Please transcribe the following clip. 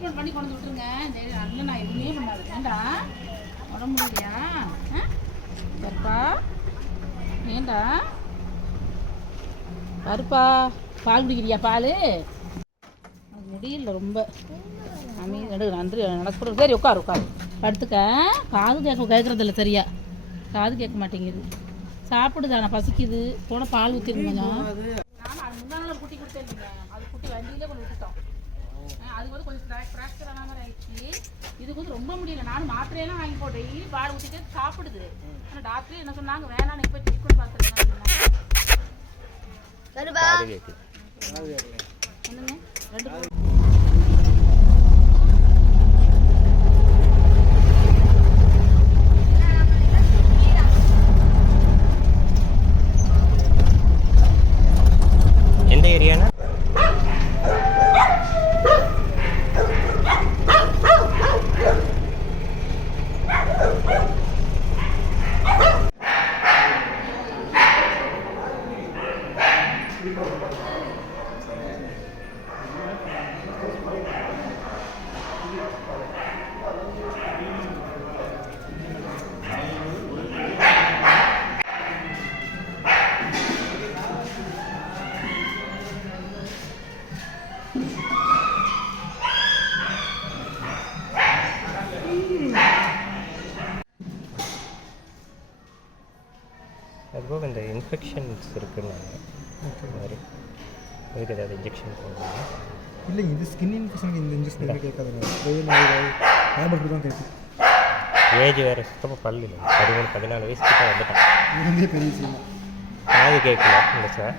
Treatment பண்ணி கொண்டு விட்டுருங்க. அண்ணன் நான் எதுவுமே பண்ணாது. ஏண்டா உடம்பு முடியலையா? கருப்பா ஏண்டா கருப்பா பால் குடிக்கிறியா? பால் முடியல ரொம்ப நன்றி நடக்க. சரி உட்காரு படுத்துக்க. காது கேட்கறது இல்லை சரியா. காது கேட்க மாட்டேங்குது. சாப்பிடுதா? நான் பசிக்குது. போன பால் ஊற்றிருங்க. நானும் அது முன்னாள் குட்டி கொடுத்தேன் இல்லைங்க. அது குட்டி வண்டியிலே கொண்டு விட்டுட்டோம். அதுக்கு வந்து கொஞ்சம் ஃப்ராக்சர் ஆன மாதிரி ஆயிடுச்சு. இதுக்கு வந்து ரொம்ப முடியல. நானும் மாத்திரையெல்லாம் வாங்கி போட்டேன். டெய்லி பால் ஊற்றிட்டு சாப்பிடுது. ஆனால் டாக்டரே என்ன சொன்னாங்க, வேணாம் எனக்கு போய் ட்ரீட்மெண்ட் பார்த்துருக்கேன். என்னங்க 2 எந்த ஏரியானா? அதுபோக இந்த இன்ஃபெக்ஷன்ஸ் இருக்குன்னாங்க. மாதிரி அதுக்கு ஏதாவது இன்ஜெக்ஷன் போடணும்? இல்லை, இது ஸ்கின் இன்ஃபெக்ஷனுக்கு இந்த இன்ஜெக்ஷன் கேட்காதுங்க. டேப்லெட் தான் கேட்கும். ஏஜ் வேறு சுத்தமாக பல்லு இல்லை. 13-14 வயசுக்கிட்ட வந்துட்டான். இருந்தே பெரிய விஷயம். காது கேட்கல இல்லை சார்.